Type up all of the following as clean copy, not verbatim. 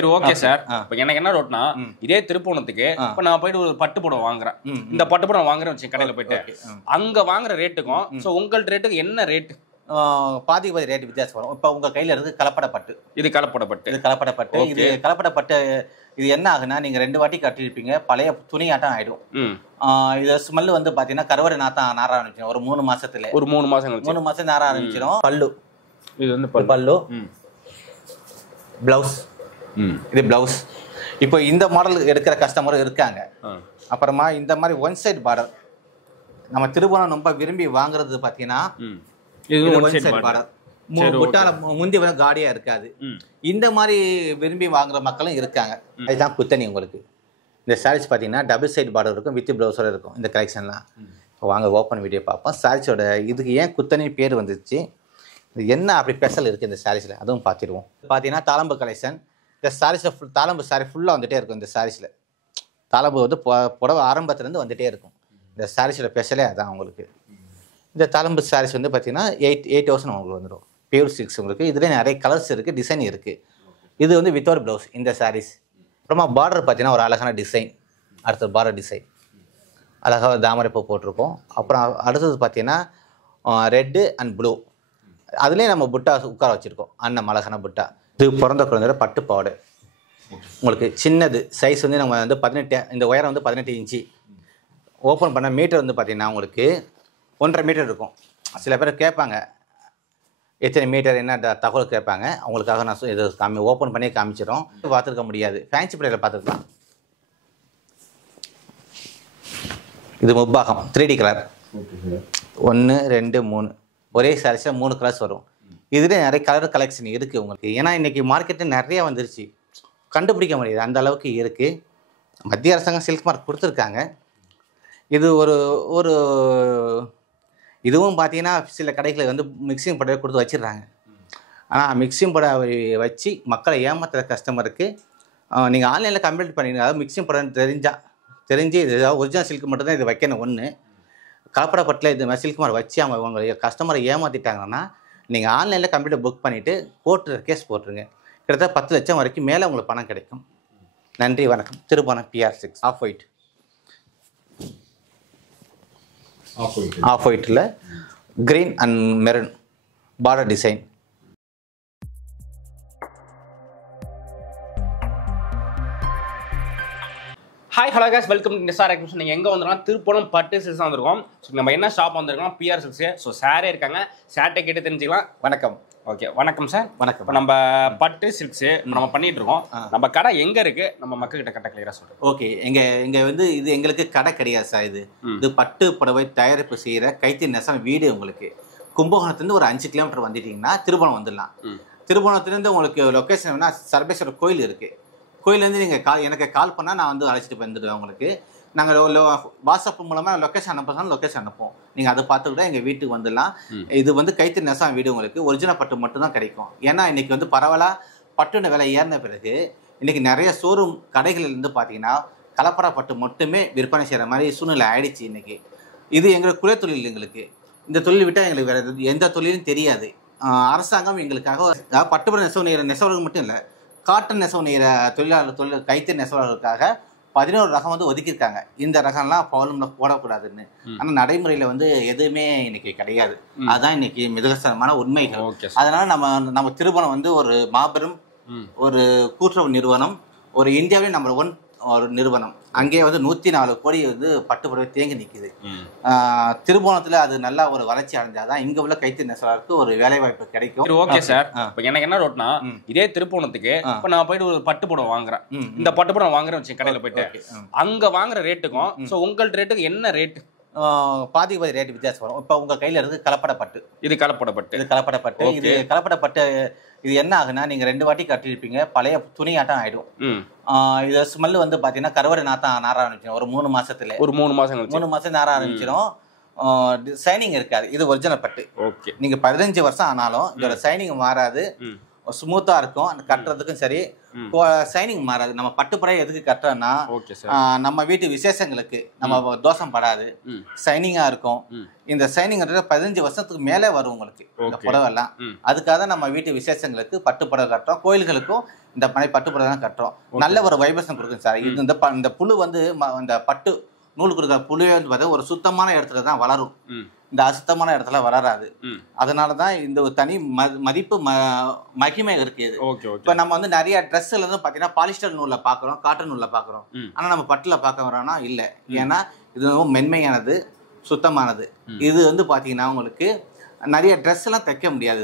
சரி okay sir. இப்போ எனக்கு என்ன டவுட்னா, இதே திருப்பூணத்துக்கு இப்போ நான் போயிட்டு ஒரு பட்டு புடவை வாங்குறேன். இந்த பட்டு புடவை வாங்குறேன்னு வச்சு கடையில் போயிட்டு அங்க வாங்குற ரேட்டுக்கும் ஸோ உங்கள்ட்ட ரேட்டுக்கு என்ன ரேட்? பாதி ரேட் வித்தியாசம் வரும். இப்போ உங்க கையில இருக்கு கலப்படப்பட்டு. இது கலப்படப்பட்டு. இது கலப்படப்பட்டு. இது கலப்படப்பட்டு. இது என்ன ஆகுனா நீங்க 2 வாட்டி கட்டிருப்பீங்க, பழைய துணியாட்டம் ஆயிடும். இது ஸ்மெல் வந்து பாத்தீங்கன்னா கருவறை நாத்தம் நார ஆரம்பிச்சிடும். ஒரு 3 மாசத்துல. ஒரு 3 மாசம் கழிச்சு 3 மாசம் நார ஆரம்பிச்சிடும். பல்லு. இது வந்து பல்லு. பிளவுஸ். இது பிளவுஸ். இப்போ இந்த மாடல் எடுக்கிற கஸ்டமர் இருக்காங்க. அப்புறமா இந்த மாதிரி ஒன் சைடு பார்டர் நம்ம திருப்பூரம் ரொம்ப விரும்பி வாங்குறது பாத்தீங்கன்னா இது ஒன் சைடு பார்டர். முட்டால முந்தி வந்து காடியா இருக்காது. இந்த மாதிரி விரும்பி வாங்குற மக்களும் இருக்காங்க. அதுதான் குத்தனி. உங்களுக்கு இந்த சாரீஸ் பாத்தீங்கன்னா டபுள் சைடு பார்டர் இருக்கும், வித் பிளவுஸோட இருக்கும். இந்த கலெக்ஷன்லாம் வாங்க ஓப்பன் வீடியோ பார்ப்போம். சாரீஸோட இதுக்கு ஏன் குத்தனி பேர் வந்துச்சு, என்ன அப்படி ஸ்பெஷல் இருக்குது இந்த சாரீஸில், அதுவும் பார்த்துடுவோம். பார்த்தீங்கன்னா தாளம்பு கலெக்ஷன். இந்த சாரீஸில் தாளம்பு சாரீ ஃபுல்லாக வந்துகிட்டே இருக்கும். இந்த சாரீஸில் தாளம்பு வந்து புடவை ஆரம்பத்துலேருந்து வந்துகிட்டே இருக்கும். இந்த சாரீஸோட ஸ்பெஷலே அதான் உங்களுக்கு. இந்த தாளம்பு சாரீஸ் வந்து பார்த்தீங்கன்னா 8,000 உங்களுக்கு வந்துடும். பியூர் சில்க்ஸ் உங்களுக்கு. இதுலேயே நிறைய கலர்ஸ் இருக்குது, டிசைன் இருக்குது. இது வந்து வித்தவுட் ப்ளவுஸ் இந்த சாரீஸ். அப்புறமா பார்டர் பார்த்தீங்கன்னா ஒரு அழகான டிசைன். அடுத்தது பார்டர் டிசைன் அழகாக தாமரைப்பூ போட்டிருக்கோம். அப்புறம் அடுத்தது பார்த்தீங்கன்னா ரெட்டு அண்ட் ப்ளூ. அதுலேயே நம்ம புட்டா உட்கார வச்சுருக்கோம். அண்ணன் அழகான புட்டா. இது பிறந்த குழந்தையோட பட்டு பாவாடை. உங்களுக்கு சின்னது சைஸ் வந்து நம்ம வந்து 18, இந்த உயரம் வந்து 18 இன்ச்சு. ஓப்பன் பண்ண மீட்டர் வந்து பார்த்திங்கன்னா உங்களுக்கு 1.5 மீட்டர் இருக்கும். சில பேர் கேட்பாங்க எத்தனை மீட்டர் என்ன தகவல் கேட்பாங்க. அவங்களுக்காக நான் இது ஓப்பன் பண்ணி காமிச்சிடும். பார்த்துருக்க முடியாது, ஃபேன்சி பிளேயரில் பார்த்துருக்கலாம். இது முப்பாகம் 3D கலர். 1 2 3 ஒரே சாரீஸில் 3 கலர்ஸ் வரும். இதுலேயே நிறைய கலர் கலெக்ஷன் இருக்குது உங்களுக்கு. ஏன்னா இன்றைக்கி மார்க்கெட்டு நிறையா வந்துருச்சு, கண்டுபிடிக்க முடியாது, அந்த அளவுக்கு இருக்குது. மத்திய அரசாங்கம் சில்க் மார்க் கொடுத்துருக்காங்க. இது ஒரு இதுவும் பார்த்தீங்கன்னா சில கடைகளில் வந்து மிக்சிங் பவுடர் கொடுத்து வச்சிடுறாங்க. ஆனால் மிக்சிங் பவுடர் வச்சு மக்களை ஏமாத்துகிற கஸ்டமருக்கு நீங்கள் ஆன்லைனில் கம்ப்ளீட் பண்ணிடுங்க. அதாவது மிக்சிங் பவுடர் தெரிஞ்சு இது ஒரிஜினல் சில்க் மட்டும்தான் இது வைக்கணும். ஒன்று கலப்படப்பட்டில் இது மாதிரி சில்க் மார்க் வச்சு அவங்க உங்களை கஸ்டமரை ஏமாற்றிட்டாங்கன்னா நீங்கள் ஆன்லைனில் கம்ப்யூட்டர் புக் பண்ணிவிட்டு கோர்ட்டு கேஸ் போட்டுருங்க. கிட்டத்தட்ட 10 லட்சம் வரைக்கும் மேலே உங்களுக்கு பணம் கிடைக்கும். நன்றி, வணக்கம். திருப்பணம் PR6 ஆஃப் ஒயிட். ஆஃப் ஒயிட்டில் green and maroon border design. Hi hello case, welcome to SR exhibition. நீங்கள் எங்கே வந்துருக்கோம்? திருப்பூரம் பட்டு சில்க்ஸ் வந்திருக்கோம். ஸோ நம்ம என்ன ஷாப் வந்திருக்கோம்? PR silks. ஸோ சாரே இருக்காங்க, சார்ட்டை கேட்டு தெரிஞ்சுக்கலாம். வணக்கம். ஓகே, வணக்கம் சார். வணக்கம். இப்போ நம்ம பட்டு சில்க்ஸு நம்ம பண்ணிட்டு இருக்கோம். நம்ம கடை எங்கே இருக்குது? நம்ம மக்கள்கிட்ட கரெக்டாக கிளியராக சொல்கிறோம். ஓகே, இங்கே வந்து இது எங்களுக்கு கடை கிடையாது சார். இது பட்டு புடவை தயாரிப்பு செய்கிற கைத்தி நெசம் வீடு. உங்களுக்கு கும்பகோணத்துலேருந்து ஒரு 5 கிலோமீட்டர் வந்துட்டீங்கன்னா திருப்பணம் வந்துடலாம். திருப்பணத்துலேருந்து உங்களுக்கு லொக்கேஷன் வேணா சர்பேஸ்வரர் கோயில் இருக்குது. கோயிலேருந்து நீங்கள் எனக்கு கால் பண்ணால் நான் வந்து அழைச்சிட்டு வந்துடுவேன். உங்களுக்கு நாங்கள் வாட்ஸ்அப் மூலமாக லொக்கேஷன் அனுப்புறோம், லொக்கேஷன் அனுப்போம். நீங்கள் அதை பார்த்து கூட எங்கள் வீட்டுக்கு வந்துடலாம். இது வந்து கைத்து நெசம் வீடு. உங்களுக்கு ஒரிஜினல் பட்டு மட்டும்தான் கிடைக்கும். ஏன்னா இன்றைக்கி வந்து பரவலாக பட்டுன விலை ஏறின பிறகு இன்றைக்கி நிறைய ஷோரூம் கடைகளிலிருந்து பார்த்தீங்கன்னா கலப்பட பட்டு மட்டுமே விற்பனை செய்கிற மாதிரி சூழ்நிலை ஆயிடுச்சு இன்றைக்கி. இது எங்களுக்கு குலத்தொழில். எங்களுக்கு இந்த தொழில் விட்டால் எங்களுக்கு வேறு எந்த தொழிலும் தெரியாது. அரசாங்கம் எங்களுக்காக பட்டுப்புற நெசவர்கள் மட்டும் இல்லை, காட்டன் நெசவு நெய்கிற தொழில் கைத்து நெசவாளர்களுக்காக 11 ரகம் வந்து ஒதுக்கியிருக்காங்க. இந்த ரகம்லாம் பவுன்ல போடக்கூடாதுன்னு. ஆனால் நடைமுறையில் வந்து எதுவுமே இன்னைக்கு கிடையாது. அதுதான் இன்னைக்கு மிகசரமான உண்மைகள். அதனால நம்ம திருப்பணம் வந்து ஒரு மாபெரும் ஒரு கூட்டுறவு நிறுவனம், ஒரு இந்தியாவிலே நம்பர் 1 ஒரு நிறுவனம். அங்கே வந்து 104 கோடி வந்து பட்டு புடவை தேங்கி நிற்குது. திருப்பணத்தில் அது நல்லா ஒரு வளர்ச்சி அடைஞ்சாதான் இங்கே உள்ள கைத்து நெசவாளருக்கு ஒரு வேலை வாய்ப்பு கிடைக்கும். Okay sir. இப்போ எனக்கு என்ன டவுட்னா, இதே திருப்பணத்துக்கு இப்போ நான் போயிட்டு ஒரு பட்டு புடவை வாங்குறேன். இந்த பட்டு புடவை வாங்குறேன்னு வச்சு கடையில் போயிட்டு அங்கே வாங்குற ரேட்டுக்கும் ஸோ உங்கள்ட்ட ரேட்டுக்கு என்ன ரேட்? பாதி ரேட் வித்தியாசம் வரும். இப்போ உங்க கையில இருக்கு கலப்படப்பட்டு. இது கலப்படப்பட்டு. இது கலப்படப்பட்டு. இது கலப்படப்பட்டு. இது என்ன ஆகுனா நீங்க 2 வாட்டி கட்டிருப்பீங்க, பழைய துணியாட்டம் ஆயிடும். இது ஸ்மெல் வந்து பாத்தீங்கன்னா கருவறை நாத்தம் நார ஆரம்பிச்சிடும். ஒரு 3 மாசத்துல. ஒரு 3 மாசம் 3 மாசம் நார ஆரம்பிச்சிடும். சைனிங் இருக்காது. இது ஒரிஜினல் பட்டு. ஓகே. நீங்க 15 வருஷம் ஆனாலும் இதோட சைனிங் மாறாது, ஸ்மூத்தா இருக்கும். அந்த கட்டுறதுக்கும் சரி, சைனிங் மாறாது. நம்ம பட்டுப்புடவை எதுக்கு கட்டுறோம்னா நம்ம வீட்டு விசேஷங்களுக்கு நம்ம தோஷம் படாது, சைனிங்கா இருக்கும். இந்த சைனிங் 15 வருஷத்துக்கு மேலே வரும் உங்களுக்கு இந்த புடவை எல்லாம். அதுக்காக நம்ம வீட்டு விசேஷங்களுக்கு பட்டு புடவை கட்டுறோம். கோயில்களுக்கும் இந்த மாதிரி பட்டு புடவை தான் கட்டுறோம். நல்ல ஒரு வைப்ரேஷன் கொடுக்கும் சார். இது இந்த புழு வந்து இந்த பட்டு நூல் கொடுக்குற புழுவே வந்து பார்த்தா ஒரு சுத்தமான இடத்துல தான் வளரும். இந்த அசுத்தமான இடத்துல வளராது. அதனாலதான் இந்த ஒரு தனி மதிப்பு மகிமை இருக்கு. இப்ப நம்ம வந்து நிறைய ட்ரெஸ்ல இருந்து பாத்தீங்கன்னா பாலிஸ்டர் நூல்ல பாக்குறோம், காட்டன் நூல்ல பாக்குறோம். ஆனா நம்ம பட்டுல பார்க்க வரோம்னா இல்ல. ஏன்னா இது மென்மையானது, சுத்தமானது. இது வந்து பாத்தீங்கன்னா உங்களுக்கு நிறைய ட்ரெஸ் எல்லாம் தைக்க முடியாது.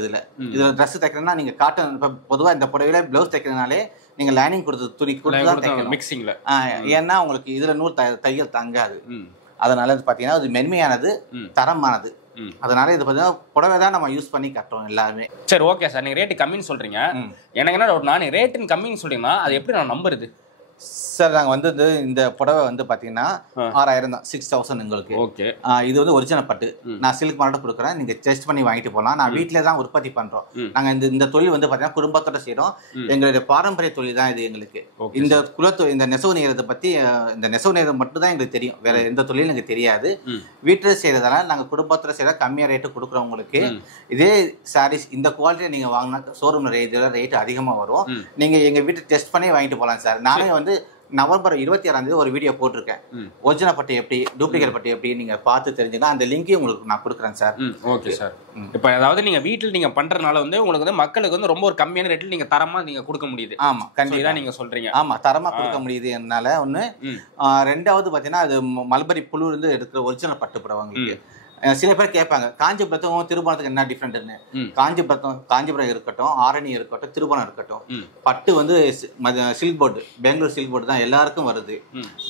இதுல ட்ரெஸ் தைக்கணும்னா நீங்க காட்டன், இப்ப பொதுவா இந்த புடவையில பிளவுஸ் தைக்கிறதுனாலே நீங்க லைனிங் கொடுத்து துணி கொடுத்து, ஏன்னா உங்களுக்கு இதுல நூல் தையல் தங்காது. அதனால பாத்தீங்கன்னா இது மென்மையானது, தரமானது. அதனால இது பாத்தீங்கன்னா புடவை தான் நம்ம யூஸ் பண்ணி கட்டுறோம் எல்லாருமே. சரி, ஓகே சார். நீங்க ரேட்டு கம்மின்னு சொல்றீங்க. எனக்கு என்ன டவுட்னா, நீ ரேட்டுன்னு கம்மின்னு சொல்றீங்கன்னா அது எப்படி நான் நம்புறது? சார் நாங்கள் வந்து இந்த புடவை வந்து பார்த்தீங்கன்னா 6000 தான், 6000 உங்களுக்கு. ஓகே. இது வந்து ஒரிஜினல் பட்டு. நான் சில்க் மாடல் கொடுக்குறேன், நீங்கள் டெஸ்ட் பண்ணி வாங்கிட்டு போகலாம். நான் வீட்டிலே தான் உற்பத்தி பண்ணுறோம். நாங்கள் இந்த தொழில் வந்து பார்த்தீங்கன்னா குடும்பத்தோட செய்கிறோம். எங்களுடைய பாரம்பரிய தொழில் தான் இது எங்களுக்கு. இந்த இந்த நெசவு நெய்யறதை பற்றி, இந்த நெசவு நெய்யறது மட்டும் தான் எங்களுக்கு தெரியும். வேற எந்த தொழிலும் எனக்கு தெரியாது. வீட்டில் செய்கிறதால நாங்கள் குடும்பத்தோட செய்கிற கம்மியாக ரேட்டு கொடுக்குறோம் உங்களுக்கு. இதே சாரீஸ் இந்த குவாலிட்டியை நீங்கள் வாங்கினா ஷோரூம் ரேட்டு அதிகமாக வரும். நீங்கள் எங்கள் வீட்டை டெஸ்ட் பண்ணி வாங்கிட்டு போகலாம் சார். நானே வந்து நவம்பர் 26 ஒரு வீடியோ போட்டிருக்கேன். ஒரிஜினல் பட்டு எப்படி, டூப்ளிகேட் பட்டு எப்படி நீங்க பார்த்து தெரிஞ்சுக்கலாம். அந்த லிங்கையும் உங்களுக்கு நான் கொடுக்குறேன் சார். Okay sir. இப்போ அதாவது நீங்க வீட்டில் நீங்க பண்றதுனால வந்து உங்களுக்கு வந்து மக்களுக்கு வந்து ரொம்ப ஒரு கம்மியான ரேட்டில் நீங்க தரமா நீங்க கொடுக்க முடியுது. ஆமா, கண்டிப்பா நீங்க சொல்றீங்க. ஆமா, தரமா கொடுக்க முடியுது. என்னால ஒண்ணு. ரெண்டாவது பாத்தீங்கன்னா அது மல்பரி புழு இருந்து எடுக்கிற ஒரிஜினல் பட்டு புடவைங்களுக்கு. சில பேர் கேட்பாங்க காஞ்சிபுரத்துக்கும் திருபுவனத்துக்கு என்ன டிஃப்ரெண்ட்னு. காஞ்சிபுரம் இருக்கட்டும், ஆரணி இருக்கட்டும், திருபுவனம் இருக்கட்டும், பட்டு வந்து silk board, Bangalore silk board தான் எல்லாருக்கும் வருது.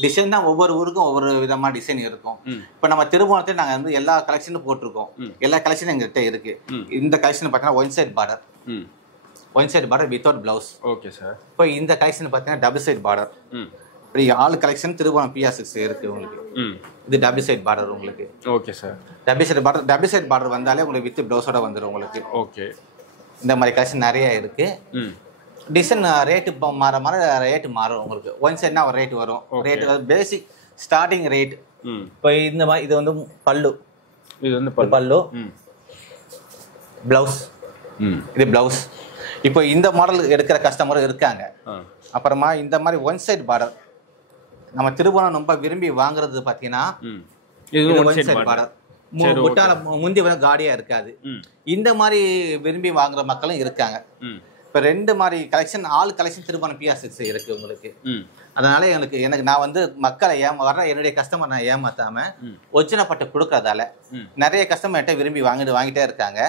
டிசைன் தான் ஒவ்வொரு ஊருக்கும் ஒவ்வொரு விதமா டிசைன் இருக்கும். இப்ப நம்ம திருபுவனத்தை நாங்க வந்து எல்லா கலெக்ஷனும் போட்டிருக்கோம். எல்லா கலெக்ஷனும் எங்ககிட்ட இருக்கு. இந்த கலெக்ஷன் பாத்தீங்கன்னா one side border without blouse. Okay sir. இப்போ இந்த கலெக்ஷன் பாத்தீங்கன்னா டபுள் சைட் பார்டர். இப்படி ஆல் கலெக்ஷன் திருபுவனம் PR6 இருக்கு உங்களுக்கு. இது டபுள் சைட் பார்டர் உங்களுக்கு. Okay sir. Double side border வந்தாலே உங்களுக்கு வித் பிளவுஸோட வந்துடும் உங்களுக்கு. ஓகே. இந்த மாதிரி கலெக்ஷன் நிறைய இருக்கு. டிசைன் ரேட்டு மாற ரேட்டு மாறும் உங்களுக்கு. ஒன் சைட்னா ஒரு ரேட் வரும். ரேட் பேசிக் ஸ்டார்டிங் ரேட். இப்போ இந்த மாதிரி இது வந்து பல்லு. இது வந்து பல்லு. பிளவுஸ். இது பிளவுஸ். இப்போ இந்த மாடல் எடுக்கிற கஸ்டமரும் இருக்காங்க. அப்புறமா இந்த மாதிரி ஒன் சைட் பார்டர் நம்ம திருபுவனம் ரொம்ப விரும்பி வாங்குறது பாத்தீங்கன்னா ஒன் சைட் பார்டர். முந்தி வர காடியா இருக்காது. இந்த மாதிரி விரும்பி வாங்குற மக்களும் இருக்காங்க. இப்ப ரெண்டு மாதிரி collection, all collection Thirubuvanam PR6 இருக்கு உங்களுக்கு. அதனால எனக்கு நான் வந்து மக்களை வர்ற என்னுடைய கஸ்டமர் நான் ஏமாத்தாம ஒரிஜினல் பட்டு கொடுக்கறதால நிறைய கஸ்டமர்கிட்ட விரும்பி வாங்கிட்டே இருக்காங்க.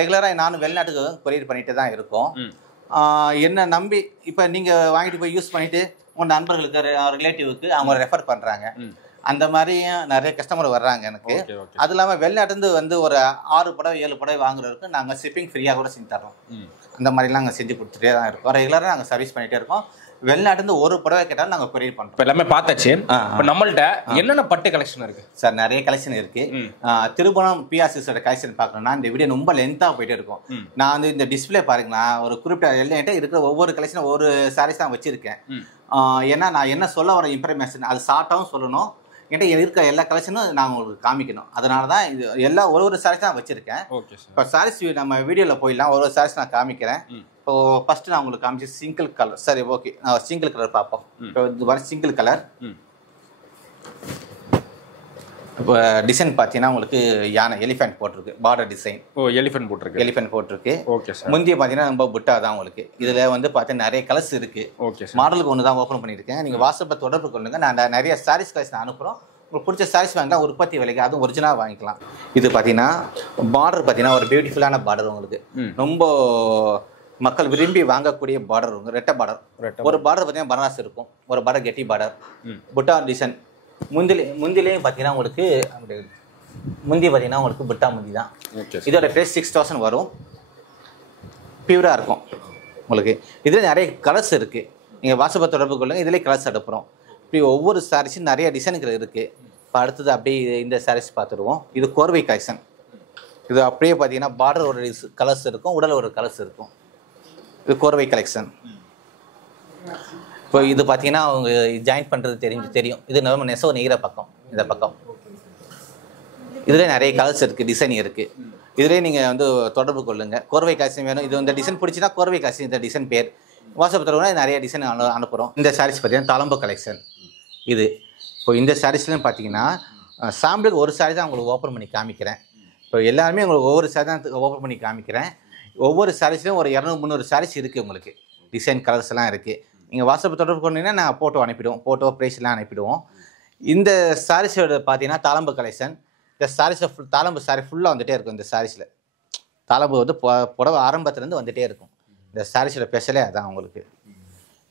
ரெகுலரா நானும் வெளிநாட்டுக்கு கொரியர் பண்ணிட்டு தான் இருக்கோம். என்ன நம்பி இப்ப நீங்க வாங்கிட்டு போய் யூஸ் பண்ணிட்டு உங்க நண்பர்களுக்கு, ரிலேட்டிவ்க்கு அவங்க ரெஃபர் பண்றாங்க. அந்த மாதிரி நிறைய கஸ்டமர் வர்றாங்க எனக்கு. அது இல்லாம வெளிநாட்டு வந்து ஒரு 6 புடவை 7 புடவை வாங்குறதுக்கு நாங்க ஷிப்பிங் ஃப்ரீயா கூட செஞ்சு தரோம். அந்த மாதிரிலாம் நாங்கள் செஞ்சு கொடுத்துட்டே தான் இருக்கோம். ரெகுலராக நாங்கள் சர்வீஸ் பண்ணிட்டே இருக்கோம். வெளிநாட்டு ஒரு புடவை கேட்டாலும் நாங்கள் கொரியர் பண்ணுறோம். இப்போ எல்லாமே பார்த்தாச்சு. இப்போ நம்மள்ட்ட என்னென்ன பட்டு கலெக்ஷன் இருக்கு சார்? நிறைய கலெக்ஷன் இருக்கு. திருபுவனம் PR6 கலெக்ஷன் பார்க்கணும்னா இந்த வீடியோ ரொம்ப லென்த்தாக போயிட்டே இருக்கும். நான் வந்து இந்த டிஸ்பிளே பாருங்களா, ஒரு குறிப்பிட்ட எல்லையிட்ட இருக்கிற ஒவ்வொரு கலெக்ஷன் ஒவ்வொரு சாரீஸ் தான் வச்சிருக்கேன். ஏன்னா நான் என்ன சொல்ல வர இன்ஃபர்மேஷன் அது ஷார்ட்டாகவும் சொல்லணும், என்கிட்ட இருக்கிற எல்லா கலெக்ஷனும் நான் உங்களுக்கு காமிக்கணும். அதனால தான் இது எல்லா ஒரு சாரீஸ் தான் வச்சிருக்கேன். இப்போ சாரீஸ் நம்ம வீடியோவில் போயிடலாம். ஒரு சாரீஸ் நான் காமிக்கிறேன். இப்போ ஃபர்ஸ்ட் நான் உங்களுக்கு காமிச்சு சிங்கிள் கலர். சரி, ஓகே, நான் சிங்கிள் கலர் பார்ப்போம். இப்போ இது வர சிங்கிள் கலர். இப்போ டிசைன் பார்த்தீங்கன்னா உங்களுக்கு யானை எலிஃபென்ட் போட்டிருக்கு, பார்டர் டிசைன். எலிஃபென்ட் போட்டிருக்கு. Okay sir. முந்திய பார்த்தீங்கன்னா ரொம்ப புட்டா தான் உங்களுக்கு. இதில் வந்து பார்த்தீங்கன்னா நிறைய கலர்ஸ் இருக்கு. ஓகே. மாடலுக்கு ஒன்று தான் ஓப்பன் பண்ணியிருக்கேன். நீங்கள் வாட்ஸ்அப்பில் தொடர்பு கொள்ளுங்க. நான் நிறைய சாரீஸ் கலெக்ஷன் அனுப்புகிறோம். உங்களுக்கு பிடிச்ச சாரீஸ் வாங்கிக்கலாம், உற்பத்தி விலைக்கு, அதுவும் ஒரிஜினலாக வாங்கிக்கலாம். இது பார்த்தீங்கன்னா பார்டர் பார்த்தீங்கன்னா ஒரு பியூட்டிஃபுல்லான பார்டர் உங்களுக்கு. ரொம்ப மக்கள் விரும்பி வாங்கக்கூடிய பார்டர். ரெட்டை பார்டர். ஒரு பார்டர் பார்த்தீங்கன்னா பனாரஸ் இருக்கும், ஒரு பார்டர் கெட்டி பார்டர், புட்டா டிசைன். முந்திலையும் பார்த்தீங்கன்னா உங்களுக்கு முந்தி பார்த்தீங்கன்னா உங்களுக்கு புட்டா முந்தி தான். இதோட ப்ரைஸ் 6000 வரும். பியூராக இருக்கும் உங்களுக்கு. இதில் நிறைய கலர்ஸ் இருக்குது. நீங்கள் வாட்ஸ்அப்பை தொடர்பு கொள்ளுங்கள். இதிலே கலர்ஸ் எடுப்புறோம். இப்படி ஒவ்வொரு சாரீஸும் நிறைய டிசைனுகள் இருக்குது. இப்போ அடுத்தது அப்படியே இந்த சாரீஸ் பார்த்துருவோம். இது கோர்வை கலெக்ஷன். இது அப்படியே பார்த்தீங்கன்னா பார்டர் ஒரு கலர்ஸ் இருக்கும், உடல் ஒரு கலர்ஸ் இருக்கும். இது கோர்வை கலெக்ஷன். இப்போ இது பார்த்தீங்கன்னா அவங்க ஜாயின் பண்ணுறது தெரியும். இது நம்ம நெசவு நெய்கிற பக்கம். இந்த பக்கம் இதில் நிறைய கலர்ஸ் இருக்குது, டிசைன் இருக்குது. இதிலே நீங்கள் வந்து தொடர்பு கொள்ளுங்கள். கோர்வை கலெக்ஷன் வேணும், இது இந்த டிசைன் பிடிச்சின்னா கோர்வை கலெக்ஷன் இந்த டிசைன் பேர். வாட்ஸ்அப் தொடர்புனா நிறைய டிசைன் அனுப்புகிறோம். இந்த சாரீஸ் பார்த்தீங்கன்னா தலம்பு கலெக்ஷன். இது இப்போ இந்த சாரீஸ்லையும் பார்த்தீங்கன்னா சாம்பிளுக்கு ஒரு சாரீ தான் உங்களுக்கு ஓப்பன் பண்ணி காமிக்கிறேன். இப்போ எல்லாருமே உங்களுக்கு ஒவ்வொரு சாரீ தான் ஓப்பன் பண்ணி காமிக்கிறேன். ஒவ்வொரு சாரீஸ்லையும் ஒரு 200-300 சாரீஸ் இருக்குது உங்களுக்கு. டிசைன் கலர்ஸ் எல்லாம் இருக்குது. நீங்கள் வாட்ஸ்அப் தொடர்பு கொண்டீங்கன்னா நான் ஃபோட்டோ அனுப்பிடுவோம், ஃபோட்டோ ப்ரைஸ்லாம் அனுப்பிடுவோம். இந்த சாரீஸோட பார்த்தீங்கன்னா தாளம்பு கலெக்ஷன். இந்த சாரீஸில் தாளம்பு சாரீ ஃபுல்லாக வந்துகிட்டே இருக்கும். இந்த சாரீஸில் தாளம்பு வந்து புடவை ஆரம்பத்துலேருந்து வந்துகிட்டே இருக்கும். இந்த சாரீஸோட ஸ்பெஷலே அதான் உங்களுக்கு.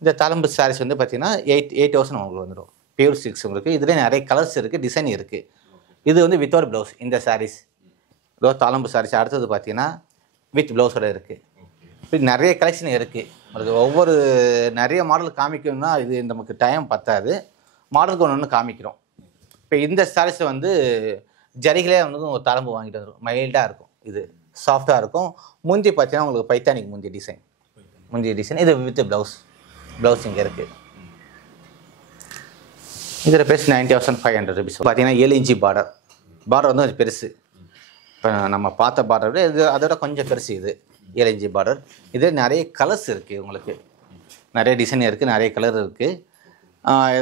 இந்த தாளம்பு சாரீஸ் வந்து பார்த்தீங்கன்னா 8,000 உங்களுக்கு வந்துடும். பியூர் சில்க்ஸ் உங்களுக்கு. இதில் நிறைய கலர்ஸ் இருக்குது, டிசைன் இருக்குது. இது வந்து வித்தவுட் ப்ளவுஸ் இந்த சாரீஸ். இதோ தாளம்பு சாரீஸ். அடுத்தது பார்த்தீங்கன்னா வித் ப்ளவுஸோட இருக்குது. இப்போ நிறைய கலெக்ஷன் இருக்குது உங்களுக்கு. ஒவ்வொரு நிறைய மாடல் காமிக்கணும்னா இது நமக்கு டைம் பத்தாது. மாடலுக்கு ஒன்று காமிக்கிறோம். இப்போ இந்த சாரீஸில் வந்து ஜரிகளே வந்து ஒரு தாளம்பு வாங்கிட்டு வந்துடும். மைல்டாக இருக்கும், இது சாஃப்டாக இருக்கும். முந்தி பார்த்தீங்கன்னா உங்களுக்கு பைத்தானிக் முந்தி டிசைன். இது வித் ப்ளவுஸ் இங்கே இருக்குது. இதில் ப்ரைஸ் 90,500 rupees. பார்த்தீங்கன்னா 7 இன்ச்சு பார்டர் வந்து கொஞ்சம் பெருசு. இப்போ நம்ம பார்த்த பார்டர் விட இது அதோட கொஞ்சம் பெருசு. இது 7 இன்ச்சு பார்டர். இதில் நிறைய கலர்ஸ் இருக்குது உங்களுக்கு. நிறைய டிசைன் இருக்குது, நிறைய கலர் இருக்குது.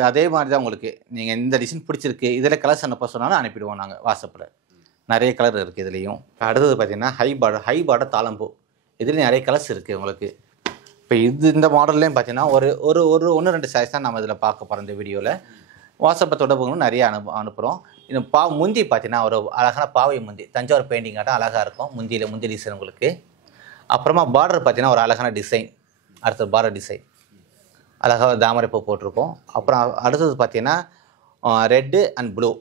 அதே மாதிரி தான் உங்களுக்கு. நீங்கள் இந்த டிசைன் பிடிச்சிருக்கு, இதில் கலர்ஸ் அனுப்ப சொன்னாலும் அனுப்பிடுவோம் நாங்கள் வாட்ஸ்அப்பில். நிறைய கலர் இருக்குது இதுலேயும். அடுத்தது பார்த்தீங்கன்னா ஹை பார்டர் தாளம்பூ. இதுலேயும் நிறைய கலர்ஸ் இருக்குது உங்களுக்கு. இப்போ இந்த மாடல்லையும் பார்த்தீங்கன்னா ஒரு 1-2 சாரீஸ் தான் நம்ம இதில் பார்க்க போகிறோம் இந்த வீடியோவில். வாட்ஸ்அப்பை தொடர்புகளும் நிறைய அனுப்புகிறோம். இந்த முந்தி பார்த்தீங்கன்னா ஒரு அழகான பாவை முந்தி, தஞ்சாவூர் பெயிண்டிங் ஆட்டம் அழகாக இருக்கும். முந்தி டிசைன் உங்களுக்கு. அப்புறமா பார்டர் பார்த்தீங்கன்னா ஒரு அழகான டிசைன். அடுத்தது பார்டர் டிசைன் அழகாக தாமரைப்பூ போட்டிருக்கோம். அப்புறம் அடுத்தது பார்த்தீங்கன்னா ரெட்டு அண்ட் ப்ளூ.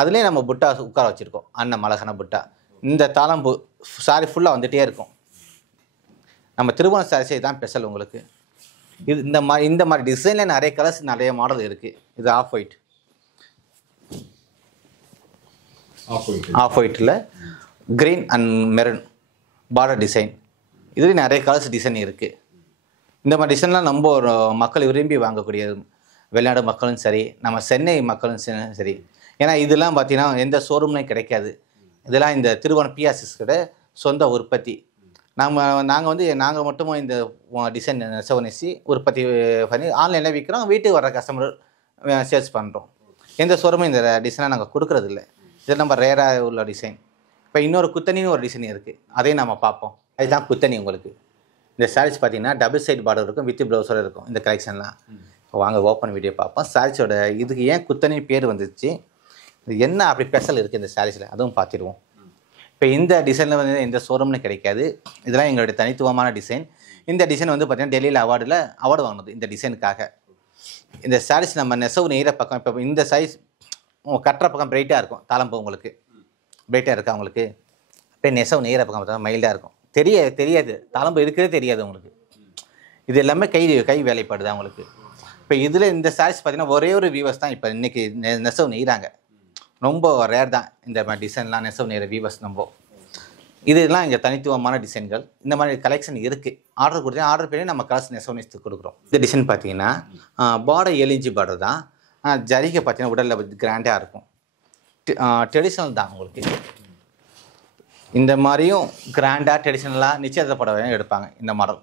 அதுலேயே நம்ம புட்டா உட்கார வச்சுருக்கோம், அண்ணன் அழகான புட்டா. இந்த தாளம்பூ சாரி ஃபுல்லாக வந்துகிட்டே இருக்கும். நம்ம திருமண சாரீஸே தான் ஸ்பெஷல் உங்களுக்கு. இது இந்த மாதிரி டிசைனில் நிறைய கலர்ஸ், நிறைய மாடல் இருக்குது. இது ஆஃப் ஒயிட்டில் green and maroon border design. இதுலேயும் நிறைய கலர்ஸ் டிசைன் இருக்குது. இந்த மாதிரி டிசைன்லாம் ரொம்ப மக்கள் விரும்பி வாங்கக்கூடியது. வெளிநாடு மக்களும் சரி, நம்ம சென்னை மக்களும் சரி. ஏன்னா இதெல்லாம் பார்த்தீங்கன்னா எந்த ஷோரூம்லையும் கிடைக்காது. இதெல்லாம் இந்த திருவோணம் பிஆர்சிஸ் கிட்ட சொந்த உற்பத்தி. நாங்கள் மட்டும் இந்த டிசைன் நெசவு உற்பத்தி பண்ணி ஆன்லைனில் விற்கிறோம். வீட்டுக்கு வர கஸ்டமர் சேல்ஸ் பண்ணுறோம். எந்த ஷோரூமும் இந்த டிசைனை நாங்கள் கொடுக்குறதில்ல. இது நம்ம ரேராக உள்ள டிசைன். இப்போ இன்னொரு குத்தனின்னு ஒரு டிசைன் இருக்குது, அதையும் நம்ம பார்ப்போம். அதுதான் குத்தனி உங்களுக்கு. இந்த சாரீஸ் பார்த்தீங்கன்னா டபுள் சைட் பார்டர் இருக்கும், வித் ப்ளவுஸோடு இருக்கும். இந்த கலெக்ஷன்லாம் வாங்க ஓப்பன் வீடியோ பார்ப்போம். சாரீஸோட இதுக்கு ஏன் குத்தனி பேர் வந்துச்சு, இது என்ன அப்படி ஸ்பெஷல் இருக்குது இந்த சாரீஸில், அதுவும் பார்த்துடுவோம். இப்போ இந்த டிசைனில் வந்து எந்த ஷோரூம்லையும் கிடைக்காது. இதெல்லாம் எங்களுடைய தனித்துவமான டிசைன். இந்த டிசைன் வந்து பார்த்திங்கன்னா டெல்லியில் அவார்டு வாங்கினது இந்த டிசைனுக்காக. இந்த சாரீஸ் நம்ம நெசவு நெய்கிற பக்கம், இப்போ இந்த சைஸ் கட்டுற பக்கம் பிரைட்டாக இருக்கும். தாளம்பூ உங்களுக்கு பிரைட்டாக இருக்கா உங்களுக்கு. இப்போ நெசவு நெய்கிற பக்கம் பார்த்தா மைல்டாக இருக்கும். தெரியாது தாளம்பூ இருக்கிறதே தெரியாது உங்களுக்கு. இது எல்லாமே கை வேலைப்பாடு தான் உங்களுக்கு. இப்போ இதில் இந்த சாரீஸ் பார்த்திங்கன்னா ஒரே ஒரு வியூவர்ஸ் தான் இப்போ இன்றைக்கி நெசவு நெய்கிறாங்க. ரொம்ப ரேர் தான் இந்த மாதிரி டிசைன்லாம் நெசவு நெய்கிற வியூவர்ஸ். இதெல்லாம் இங்கே தனித்துவமான டிசைன்கள். இந்த மாதிரி கலெக்ஷன் இருக்குது. ஆர்டர் பண்ணி நம்ம கலர்ஸ் நெசவு நெய்து கொடுக்குறோம். இந்த டிசைன் பார்த்தீங்கன்னா பார்டர் 7 இன்ச்சு பார்டர் தான். ஜரிகை பார்த்தீங்கன்னா உடலில் கிராண்டாக இருக்கும். ட்ரெடிஷ்னல் தான் உங்களுக்கு. இந்த மாதிரியும் கிராண்டாக ட்ரெடிஷ்னலாக நிச்சயத்தை புடவை எடுப்பாங்க. இந்த மாடல்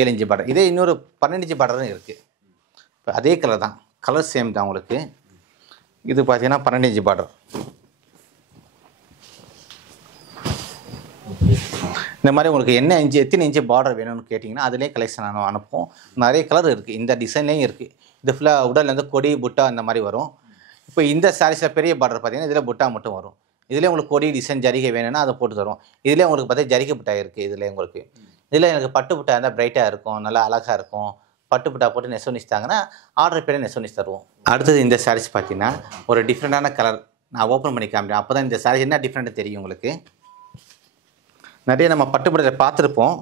7 இன்ச்சு பார்டர். இதே இன்னொரு 12 இன்ச்சு பார்டரும் இருக்குது. இப்போ அதே கலர் தான், கலர் சேம் தான் உங்களுக்கு. இது பார்த்தீங்கன்னா 12 இன்ச்சு பார்டர். இந்த மாதிரி உங்களுக்கு எத்தனை இன்ச்சு பார்டர் வேணும்னு கேட்டிங்கன்னா அதிலே கலெக்ஷன் அனுப்புவோம். நிறைய கலர் இருக்குது. இந்த டிசைன்லேயும் இருக்குது. இது ஃபுல்லாக உடல்லேருந்து கொடி புட்டா இந்த மாதிரி வரும். இப்போ இந்த சாரீஸில் பெரிய பார்டர் பார்த்தீங்கன்னா இதில் புட்டா மட்டும் வரும். இதில் உங்களுக்கு கொடி டிசைன் ஜரிகை வேணும்னா அதை போட்டு தரும். இதில் உங்களுக்கு பார்த்தா ஜரிகை புட்டா இருக்குது. இதில் எனக்கு பட்டு புட்டா இருந்தால் பிரைட்டாக இருக்கும், நல்லா அழகாக இருக்கும். பட்டு புட்டா போட்டு நெசவு நெசித்தாங்கன்னா ஆர்டர் பண்ணி நெசவு நெசி தருவோம். அடுத்தது இந்த சாரீஸ் பார்த்தீங்கன்னா ஒரு டிஃப்ரெண்ட்டான கலர். நான் ஓப்பன் பண்ணி காமிக்கிறேன், அப்போ தான் இந்த சாரீஸ் என்ன டிஃப்ரெண்ட்டு தெரியும் உங்களுக்கு. நிறைய நம்ம பட்டுப்புடையில் பார்த்துருப்போம்.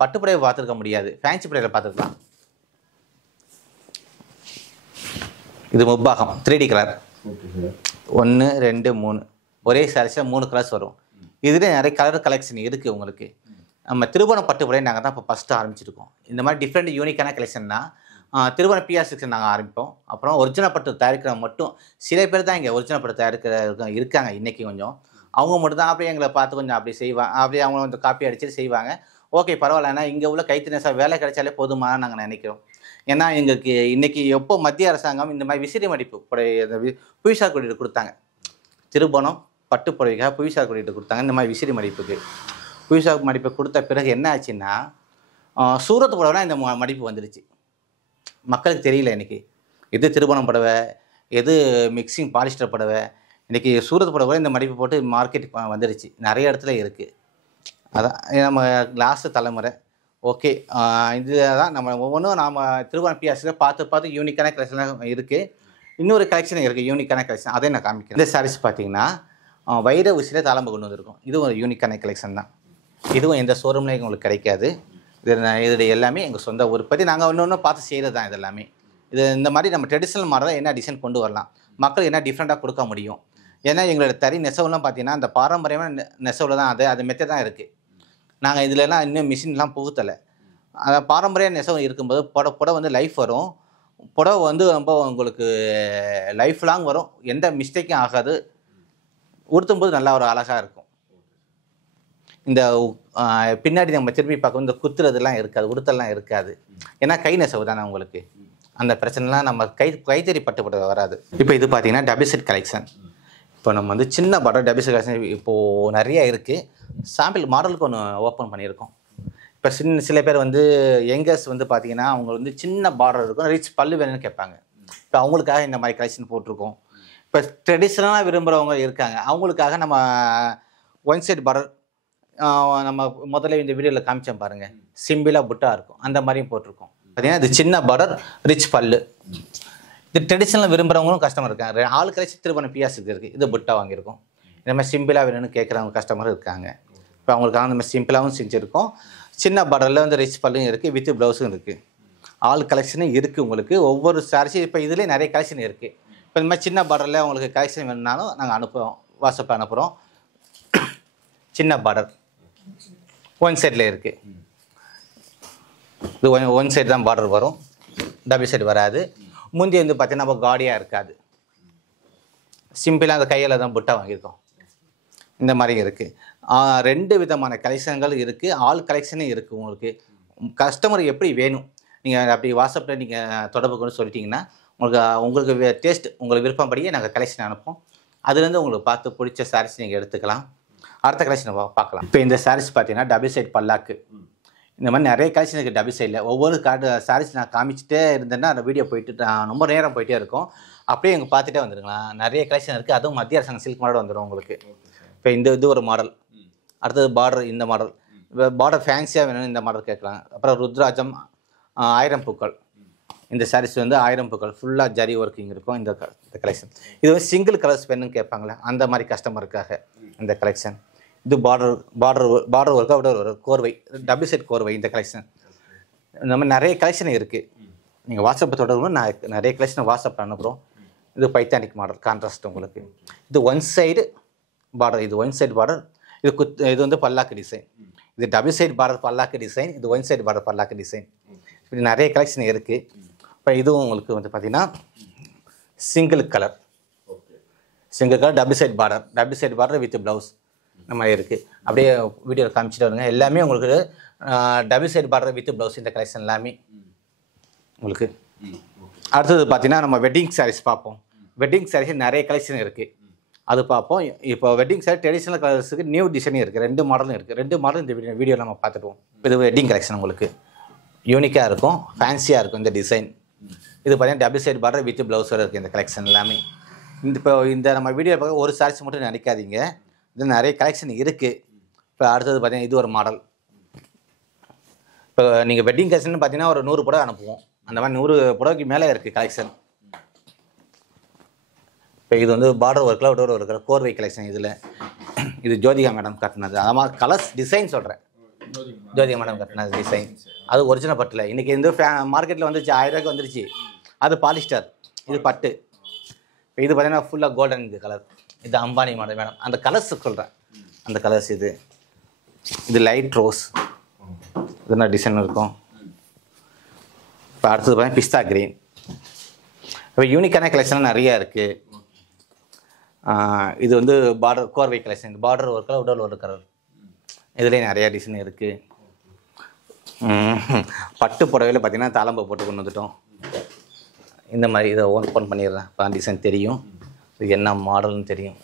பட்டுப்புடையை பார்த்துருக்க முடியாது, ஃபேன்சி புடையில் பார்த்துருக்கலாம். இது முப்பாகம் 3D கலர். 1 2 3 ஒரே சாரீஸில் 3 கலர்ஸ் வரும். இதுலேயே நிறைய கலர் கலெக்ஷன் இருக்குது உங்களுக்கு. நம்ம திருவோணம் பட்டுப்புடையை நாங்கள் தான் இப்போ ஃபஸ்ட்டு ஆரம்பிச்சிருக்கோம். இந்த மாதிரி டிஃப்ரெண்ட் யூனிக்கான கலெக்ஷன்னா திருவோணம் பிஆர்6 நாங்கள் ஆரம்பிப்போம். அப்புறம் ஒரிஜினல் பட்டு தயாரிக்கிற மட்டும் சில பேர் தான் இங்கே ஒரிஜினல் பட்டு தயாரிக்கிற இருக்காங்க இன்றைக்கி. கொஞ்சம் அவங்க மட்டும் தான் அப்படியே எங்களை பார்த்து கொஞ்சம் அப்படி செய்வாங்க. அப்படியே அவங்க வந்து காப்பி அடிச்சுட்டு செய்வாங்க. ஓகே பரவாயில்ல, ஏன்னா இங்கே உள்ள கைத்தறி நெசவு வேலை கிடைச்சாலே போதுமா நாங்கள் நினைக்கிறோம். ஏன்னா எங்களுக்கு இன்னைக்கு எப்போ மத்திய அரசாங்கம் இந்த மாதிரி விசிறி மடிப்பு புவிசார் குறியீடு கொடுத்தாங்க, திருபுவனம் பட்டு புடவைக்காக புவிசார் குறியீடு கொடுத்தாங்க. இந்த மாதிரி விசிறி மடிப்புக்கு புவிசார் மடிப்பு கொடுத்த பிறகு என்ன ஆச்சுன்னா, சூரத் புடவைலாம் இந்த மடிப்பு வந்துடுச்சு. மக்களுக்கு தெரியல இன்றைக்கி எது திருபுவனம் புடவை, எது மிக்சிங் பாலிஸ்டர் புடவை. இன்றைக்கி சூரத் புடவை இந்த மடிப்பு போட்டு மார்க்கெட்டுக்கு வந்துடுச்சு, நிறைய இடத்துல இருக்குது. அதான் நம்ம லாஸ்ட்டு தலைமுறை. ஓகே, இதுதான் நம்ம ஒவ்வொன்றும் நாம் திருபுவனம் பிஆர்சியில் பார்த்து யூனிக்கான கலெக்ஷன்லாம் இருக்குது. இன்னொரு கலெக்ஷன் இருக்குது, யூனிக்கான கலெக்ஷன், அதை நான் காமிக்கிறேன். இந்த சாரீஸ் பார்த்தீங்கன்னா வைர ஊசியில் தாளம்பு கொண்டு வந்திருக்கும். இதுவும் ஒரு யூனிக்கான கலெக்ஷன் தான். இதுவும் எந்த ஷோரூம்லேயும் உங்களுக்கு கிடைக்காது. இதோடைய எல்லாமே எங்கள் சொந்த உற்பத்தி. நாங்கள் ஒன்று பார்த்து செய்கிறது தான். இது எல்லாமே இது இந்த மாதிரி நம்ம ட்ரெடிஷ்னல் மாடலில் என்ன டிசைன் கொண்டு வரலாம், மக்கள் என்ன டிஃப்ரெண்ட்டாக கொடுக்க முடியும். ஏன்னா எங்களோட தறி நெசவுலாம் பார்த்தீங்கன்னா அந்த பாரம்பரியமான நெசவில் தான் அது மெத்த தான் இருக்குது. நாங்கள் இதிலலாம் இன்னும் மிஷின்லாம் புகுத்தலை. அந்த பாரம்பரிய நெசவு இருக்கும்போது புடவை வந்து லைஃப் வரும். புடவை வந்து ரொம்ப உங்களுக்கு லைஃப் லாங் வரும், எந்த மிஸ்டேக்கும் ஆகாது, உடுத்தும்போது நல்லா ஒரு அழகாக இருக்கும். இந்த பின்னாடி நம்ம திரும்பி பார்க்கும் இந்த குத்துறதுலாம் இருக்காது, உடுத்தலாம் இருக்காது. ஏன்னா கை நெசவு தானே உங்களுக்கு, அந்த பிரச்சனைலாம் நம்ம கைத்தறி பட்டுப்பட வராது. இப்போ இது பார்த்தீங்கன்னா டபுள் செட் கலெக்ஷன். இப்போ நம்ம வந்து சின்ன பார்டர் டபுள் செட் கலெக்ஷன் இப்போது நிறைய இருக்குது. சாம்பிள் மாடலுக்கு ஒன்று ஓப்பன் பண்ணியிருக்கோம். இப்போ சில பேர் வந்து யங்கர்ஸ் வந்து பார்த்தீங்கன்னா அவங்க வந்து சின்ன பார்டர் இருக்கும், ரிச் பல்லு வேணும்னு கேட்பாங்க. இப்போ அவங்களுக்காக இந்த மாதிரி கலெக்ஷன் போட்டிருக்கோம். இப்போ ட்ரெடிஷ்னலாக விரும்புகிறவங்க இருக்காங்க, அவங்களுக்காக நம்ம ஒன் சைட் பார்டர் நம்ம முதல்ல இந்த வீடியோவில் காமிச்சோம் பாருங்கள், சிம்பிளாக புட்டாக இருக்கும், அந்த மாதிரியும் போட்டிருக்கோம். பார்த்தீங்கன்னா இது சின்ன பார்டர் ரிச் பல்லு. இது ட்ரெடிஷ்னலாக விரும்புகிறவங்களும் கஸ்டமர் இருக்காங்க. ஆள் கலெக்ஷன் திருப்பணம் பியாஸுக்கு இருக்குது. இது புட்டா வாங்கியிருக்கோம். இந்த மாதிரி சிம்பிளாக வேணும்னு கேட்குறவங்க கஸ்டமர் இருக்காங்க. இப்போ அவங்களுக்காக இந்த மாதிரி சிம்பிளாகவும் செஞ்சுருக்கோம். சின்ன பார்டரில் வந்து ரிச் பல்லும் இருக்குது, வித் ப்ளவுஸும் இருக்குது. ஆள் கலெக்ஷனும் இருக்குது உங்களுக்கு. ஒவ்வொரு சாரீஸும் இப்போ இதிலே நிறைய கலெக்ஷன் இருக்குது. இப்போ இந்த மாதிரி சின்ன பார்டரில் உங்களுக்கு கலெக்ஷன் வேணுனாலும் நாங்கள் அனுப்புகிறோம், வாட்ஸ்அப்பில் அனுப்புகிறோம். சின்ன பார்டர் ஒன் சைடில் இருக்குது. இது ஒன் சைடு தான் பார்டர் வரும், டபுள் சைடு வராது. முந்தி வந்து பார்த்தீங்கன்னா நம்ம காடியாக இருக்காது, சிம்பிளாக அந்த கையில் தான் புட்டா வாங்கியிருக்கோம். இந்த மாதிரி இருக்குது. 2 விதமான கலெக்ஷன்கள் இருக்குது. ஆல் கலெக்ஷனும் இருக்குது. உங்களுக்கு கஸ்டமர் எப்படி வேணும் நீங்கள் அப்படி வாட்ஸ்அப்பில் நீங்கள் தொடர்பு கொண்டு சொல்லிட்டீங்கன்னா உங்களுக்கு டேஸ்ட் உங்களுக்கு விருப்பப்படியே நாங்கள் கலெக்ஷன் அனுப்போம். அதுலேருந்து உங்களுக்கு பார்த்து பிடிச்ச சாரீஸ் நீங்கள் எடுத்துக்கலாம். அடுத்த கலெக்ஷனை பார்க்கலாம். இப்போ இந்த சாரீஸ் பார்த்தீங்கன்னா டபுள் சைட் பல்லாக்கு. இந்த மாதிரி நிறைய கலெக்ஷன் இருக்குது டபுள் சைடில். ஒவ்வொரு சாரீஸ் நான் காமிச்சிட்டே இருந்தேன்னா அந்த வீடியோ போயிட்டு ரொம்ப நேரம் போயிட்டே இருக்கும். அப்படியே எங்கள் பார்த்துட்டே வந்துருங்களா, நிறைய கலெக்ஷன் இருக்குது. அதுவும் மத்திய அரசாங்கம் சில்க் மாடல் வந்துடும் உங்களுக்கு. இப்போ இது ஒரு மாடல். அடுத்தது பார்டர், இந்த மாடல். இப்போ பார்டர் ஃபேன்சியாக வேணும்னு இந்த மாடல் கேட்கலாம். அப்புறம் ருத்ராஜம் 1000 பூக்கள். இந்த சாரீஸ் வந்து 1000 பூக்கள் ஃபுல்லாக ஜரி ஒர்க்கிங் இருக்கும். இந்த கலெக்ஷன் இது வந்து சிங்கிள் கலர்ஸ் வேணும்னு கேட்பாங்களே, அந்த மாதிரி கஸ்டமருக்காக இந்த கலெக்ஷன். இது பார்டர் ஒர்க்கு அப்படியே ஒரு கோர்வை, டபுள் செட் கோர்வை. இந்த கலெக்ஷன் இந்த மாதிரி நிறைய கலெக்ஷன் இருக்குது. நீங்கள் வாட்ஸ்அப்பை தொடர்பு நான் நிறைய கலெக்ஷன் வாட்ஸ்அப்பில் அனுப்புகிறோம். இது பைத்தானிக் மாடல் கான்ட்ராஸ்ட் உங்களுக்கு. இது ஒன் சைடு பார்டர், இது ஒன் சைடு பார்டர். இது வந்து பல்லாக்கு டிசைன். இது டபுள் சைடு பார்டர் பல்லாக்கு டிசைன், இது ஒன் சைடு பார்டர் பல்லாக்கு டிசைன். இப்படி நிறைய கலெக்ஷன் இருக்குது. இப்போ இதுவும் உங்களுக்கு வந்து பார்த்திங்கன்னா single colour double side border with blouse இந்த மாதிரி இருக்குது. அப்படியே வீடியோவில் காமிச்சிட்டு வருங்க. எல்லாமே உங்களுக்கு double side border with blouse. இந்த கலெக்ஷன் எல்லாமே உங்களுக்கு. அடுத்தது பார்த்தீங்கன்னா நம்ம வெட்டிங் சாரீஸ் பார்ப்போம். வெட்டிங் சாரீஸ் நிறைய கலெக்ஷன் இருக்குது, அது பார்ப்போம். இப்போ வெட்டிங் சாரீ ட்ரெடிஷ்னல் கலர்ஸுக்கு நியூ டிசைனும் இருக்குது. 2 மாடலும் இருக்குது. 2 மாடலும் இந்த வீடியோவில் நம்ம பார்த்துடுவோம். இது வெட்டிங் கலெக்ஷன் உங்களுக்கு யூனிக்காக இருக்கும், ஃபேன்சியாக இருக்கும் இந்த டிசைன். இது பார்த்தீங்கன்னா டபுள் சைடு பார்டர் வித் ப்ளவுஸோடு இருக்குது இந்த கலெக்ஷன் எல்லாமே. இப்போ இந்த நம்ம வீடியோ பார்க்க ஒரு சாரீஸ் மட்டும் நினைக்காதீங்க, இது நிறைய கலெக்ஷன் இருக்குது. இப்போ அடுத்தது பார்த்தீங்கன்னா இது ஒரு மாடல். இப்போ நீங்கள் வெட்டிங் கலெக்ஷன் பார்த்தீங்கன்னா ஒரு 100 புடவை அனுப்புவோம். அந்த மாதிரி 100 புடவைக்கு மேலே இருக்குது கலெக்ஷன். இப்போ இது வந்து பார்டர் ஒர்க்கில் ஒரு இருக்கிற கோர்வை கலெக்ஷன். இது ஜோதிகா மேடம் கட்டினது. அது மாதிரி கலர்ஸ் டிசைன் சொல்கிறேன். ஜோதிகா மேடம் கட்டினது டிசைன். அது ஒரிஜினல் பட்டில். இன்றைக்கி இந்த மார்க்கெட்டில் வந்துருச்சு, 1000 ரூபாய்க்கு வந்துருச்சு. அது பாலிஸ்டர், இது பட்டு. இப்போ இது பார்த்தீங்கன்னா ஃபுல்லாக கோல்டன் இது கலர். இது அம்பானி மாடல் மேடம். அந்த கலர்ஸ் சொல்கிறேன், அந்த கலர்ஸ். இது லைட் ரோஸ், இதுனா டிசைன் இருக்கும். இப்போ அடுத்தது பார்த்தீங்கன்னா பிஸ்தா க்ரீன். இப்போ யூனிக்கான கலெக்ஷன் நிறையா இருக்குது. இது வந்து பார்டர் கோர்வை கலெக்ஷன். இது பார்டர் ஒர்க்கில் உடல் ஒரு கலர். இதுலேயே நிறையா டிசைன் இருக்குது. பட்டு புடவையில் பார்த்தீங்கன்னா தாளம்பு போட்டு கொண்டு வந்துட்டோம். இந்த மாதிரி இதை ஓப்பன் பண்ணிடுறேன். இப்போ டிசைன் தெரியும், இது என்ன மாடல்னு தெரியும்.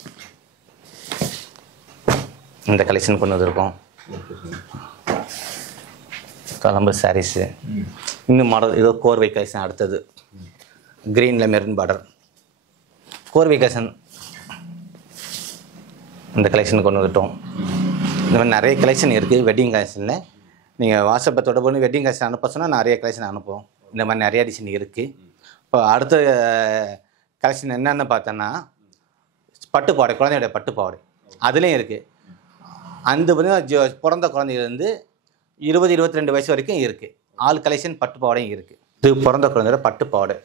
இந்த கலெக்ஷன் கொண்டு வந்திருக்கோம். தாளம்பு சாரீஸு. இந்த மாடல் இதோ கோர்வை கலெக்ஷன். அடுத்தது க்ரீனில் மெரூன் பார்டர் கோர்வை கலெக்ஷன். இந்த கலெக்ஷன் கொண்டு வந்துட்டோம். இந்த மாதிரி நிறைய கலெக்ஷன் இருக்குது வெட்டிங் கலெக்ஷனில். நீங்கள் வாட்ஸ்அப்பை தொடர்பு பண்ணி வெட்டிங் கலெக்ஷன் அனுப்ப சொன்னால் நிறைய கலெக்ஷன் அனுப்புவோம். இந்த மாதிரி நிறையா டிசைன் இருக்குது. இப்போ அடுத்த கலெக்ஷன் என்னென்னு பார்த்தோன்னா பட்டு பாவாடை, குழந்தையோட பட்டு பாவாடை அதுலேயும் இருக்குது. அந்த பார்த்தீங்கன்னா பிறந்த குழந்தையிலேருந்து 20-22 வயசு வரைக்கும் இருக்குது. ஆல் கலெக்ஷன் பட்டு பாவாடையும் இருக்குது. இது பிறந்த குழந்தையோட பட்டு பாவாடை.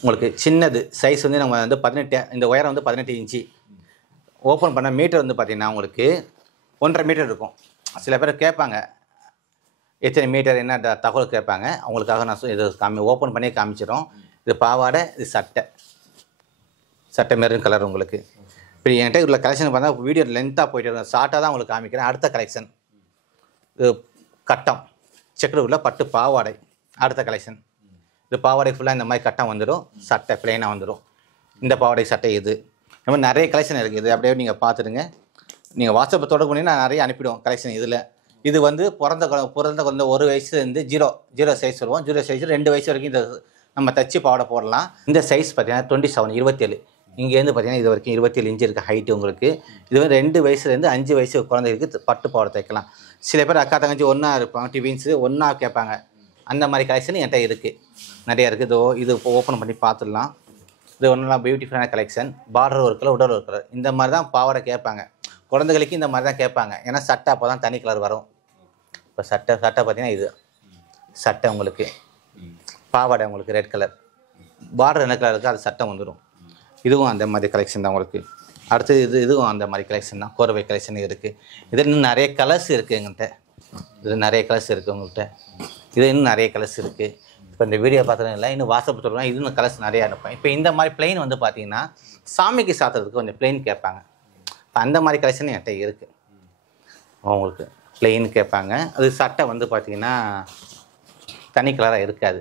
உங்களுக்கு சின்னது சைஸ் வந்து நம்ம வந்து 18, இந்த உயரம் வந்து 18 இன்ச்சு. ஓப்பன் பண்ண மீட்டர் வந்து பார்த்திங்கன்னா உங்களுக்கு 1.5 மீட்டர் இருக்கும். சில பேர் கேட்பாங்க எத்தனை மீட்டர் என்ன தகவல் கேட்பாங்க. அவங்களுக்காக நான் இது ஓப்பன் பண்ணி காமிச்சிடும். இது பாவாடை, இது சட்டை மெரூன் கலர். உங்களுக்கு இப்போ என்கிட்ட உள்ள கலெக்ஷன் பார்த்தா வீடியோ லென்த்தாக போயிட்டு இருக்கும். ஷார்ட்டாக தான் உங்களுக்கு காமிக்கிறேன். அடுத்த கலெக்ஷன் இது கட்டம் செக்குடு உள்ள பட்டு பாவாடை. அடுத்த கலெக்ஷன் இது பாவாடை ஃபுல்லாக இந்த மாதிரி கட்டம் வந்துடும். சட்டை பிளெயினாக வந்துடும். இந்த பாவாடை சட்டை இது. இந்த மாதிரி நிறைய கலெக்ஷன் இருக்குது. இது அப்படியே நீங்கள் பார்த்துடுங்க. நீங்கள் வாட்ஸ்அப்பை தொடர்பு பண்ணி நான் நிறைய அனுப்பிடுவோம் கலெக்ஷன். இதில் இது வந்து பிறந்த குழந்தை 1 வயசுலேருந்து 0 சைஸ் சொல்லுவோம். 0 சைஸ் 2 வயசு வரைக்கும் இந்த நம்ம தச்சு பாவாடை போடலாம். இந்த சைஸ் பார்த்தீங்கன்னா 27 27. இங்கேருந்து பார்த்தீங்கன்னா இது வரைக்கும் 27 இன்ச்சு இருக்குது ஹைட்டு உங்களுக்கு. இது வந்து 2 வயசுலேருந்து 5 வயசு குழந்தைகளுக்கு பட்டு பாவாடை தைக்கலாம். சில பேர் அக்கா தங்கச்சி ஒன்றா இருப்பாங்க, டிவின்ஸு ஒன்றா கேட்பாங்க. அந்த மாதிரி கலெக்ஷன் என்கிட்ட இருக்குது, நிறையா இருக்குது. இதோ இது இப்போ ஓப்பன் பண்ணி பார்த்துடலாம். இது ஒன்றுலாம் பியூட்டிஃபுல்லான கலெக்ஷன். பார்டர் ஒரு கலர், உடல் ஒரு கலர். இந்த மாதிரி தான் பாவாடை கேட்பாங்க. குழந்தைகளுக்கு இந்த மாதிரி தான் கேட்பாங்க. ஏன்னா சட்டை அப்போ தான் தனி கலர் வரும். இப்போ சட்டை பார்த்தீங்கன்னா இது சட்டை உங்களுக்கு, பாவாடை உங்களுக்கு ரெட் கலர், பார்டர் என்ன கலர் இருக்குது அது சட்டை வந்துடும். இதுவும் அந்த மாதிரி கலெக்ஷன் தான் உங்களுக்கு. அடுத்தது இதுவும் அந்த மாதிரி கலெக்ஷன் தான். கோர்வை கலெக்ஷன் இருக்குது. இது இன்னும் நிறைய கலர்ஸ் இருக்குது எங்கள்கிட்ட. இது நிறைய கலர்ஸ் இருக்குது உங்கள்கிட்ட. இது இன்னும் நிறைய கலர்ஸ் இருக்குது. இப்போ இந்த வீடியோ பார்த்ததும் இல்லை, இன்னும் வாட்ஸ்அப் சொல்லுவேன். இன்னும் கலர்ஸ் நிறையா அனுப்பேன். இப்போ இந்த மாதிரி பிளெயின் வந்து பார்த்தீங்கன்னா சாமிக்கு சாத்துறதுக்கு கொஞ்சம் பிளெயின் கேட்பாங்க. இப்போ அந்த மாதிரி கலெக்ஷன் என்கிட்ட இருக்குது. உங்களுக்கு பிளெயின் கேட்பாங்க. அது சட்டை வந்து பார்த்தீங்கன்னா தனி கலராக இருக்காது,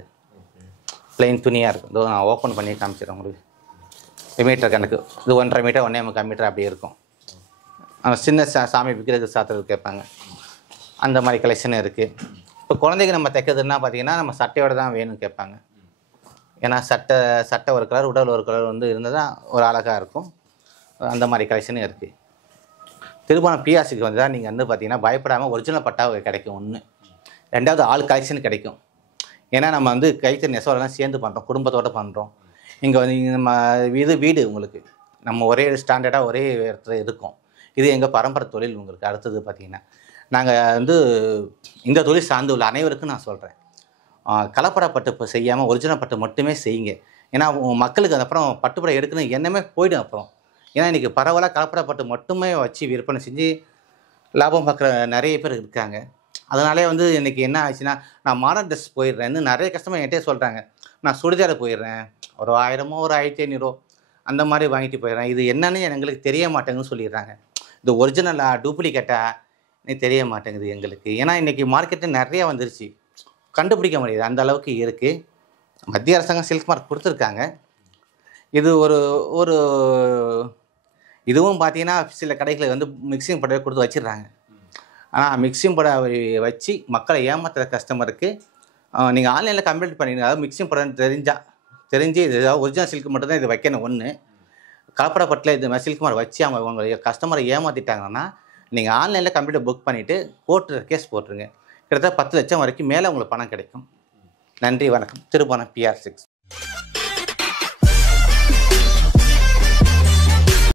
பிளெயின் துணியாக இருக்கும். இதோ நான் ஓப்பன் பண்ணி காமிச்சிடுறேன் உங்களுக்கு. மீட்டர் கணக்கு இது 1.5 மீட்டர் 1.5 மீட்டர் அப்படியே இருக்கும். சின்ன சாமி விற்கிறதுக்கு சாத்துறது கேட்பாங்க. அந்த மாதிரி கலெக்ஷனும் இருக்குது. இப்போ குழந்தைக்கு நம்ம தைக்கிறதுனா பார்த்தீங்கன்னா நம்ம சட்டையோடு தான் வேணும்னு கேட்பாங்க. ஏன்னா சட்டை ஒரு கலர், உடல் ஒரு கலர் வந்து இருந்தால் தான் ஒரு அழகாக இருக்கும். அந்த மாதிரி கலெக்ஷனும் இருக்குது. திருப்பணம் பிஆர்சிக்கு வந்து தான் நீங்கள் வந்து பார்த்தீங்கன்னா பயப்படாமல் ஒரிஜினல் பட்டாவை கிடைக்கும். 1 2வது ஆள் கலெக்ஷன் கிடைக்கும். ஏன்னா நம்ம வந்து கைத்தறி நெசவெல்லாம் சேர்ந்து பண்ணுறோம், குடும்பத்தோடு பண்ணுறோம். இங்கே வந்து நம்ம வீடு உங்களுக்கு நம்ம ஒரே ஸ்டாண்டர்டாக ஒரே இடத்துல இருக்கும். இது எங்கள் பரம்பரை தொழில் உங்களுக்கு. அடுத்தது பார்த்திங்கன்னா நாங்கள் வந்து இந்த தொழில் சார்ந்து உள்ள அனைவருக்கும் நான் சொல்கிறேன், கலப்படப்பட்டு இப்போ செய்யாமல் ஒரிஜினல் பட்டு மட்டுமே செய்யுங்க. ஏன்னா மக்களுக்கு அதுக்கப்புறம் பட்டுப்படை எடுக்கணும் எண்ணமே போய்டும் அப்புறம். ஏன்னா இன்றைக்கி பரவலாக கலப்படப்பட்டு மட்டுமே வச்சு விற்பனை செஞ்சு லாபம் பார்க்குற நிறைய பேர் இருக்காங்க. அதனாலே வந்து இன்றைக்கி என்ன ஆச்சுன்னா நான் மாடர்ன் ட்ரெஸ் போயிடுறேன்னு நிறைய கஸ்டமர் என்கிட்டே சொல்கிறாங்க. நான் சுடிதாரை போயிடுறேன், ஒரு 1000 ஒரு 1500 அந்த மாதிரி வாங்கிட்டு போயிடுறேன். இது என்னன்னு எங்களுக்கு தெரிய மாட்டேங்குன்னு சொல்லிடுறாங்க. இது ஒரிஜினலாக டூப்ளிகேட்டாக தெரிய மாட்டேங்குது எங்களுக்கு. ஏன்னா இன்றைக்கி மார்க்கெட்டு நிறையா வந்துருச்சு, கண்டுபிடிக்க முடியாது, அந்த அளவுக்கு இருக்குது. மத்திய அரசாங்கம் சில்க் மார்க் கொடுத்துருக்காங்க. இது ஒரு இதுவும் பார்த்தீங்கன்னா சில கடைகளை வந்து மிக்சிங் படவை கொடுத்து வச்சிடுறாங்க. ஆனால் மிக்சிங் படவை வச்சு மக்களை ஏமாத்துகிற கஸ்டமருக்கு நீங்கள் ஆன்லைனில் கம்ப்ளைண்ட் பண்ணிடுங்க. அதாவது மிக்சிங் படம் தெரிஞ்சு இது ஏதாவது ஒரிஜினல் சில்க் மட்டும் தான் இது வைக்கணும். 1 கலப்படப்பட்டில் இது மாதிரி சில்க் மார்க் வச்சு அவங்க கஸ்டமரை ஏமாற்றிட்டாங்கன்னா நீங்கள் ஆன்லைனில் கம்ப்யூட்டர் புக் பண்ணிவிட்டு கேஸ் போட்டுருங்க. கிட்டத்தட்ட 10 லட்சம் வரைக்கும் மேலே உங்களுக்கு பணம் கிடைக்கும். நன்றி, வணக்கம். திருப்பணம் PR6.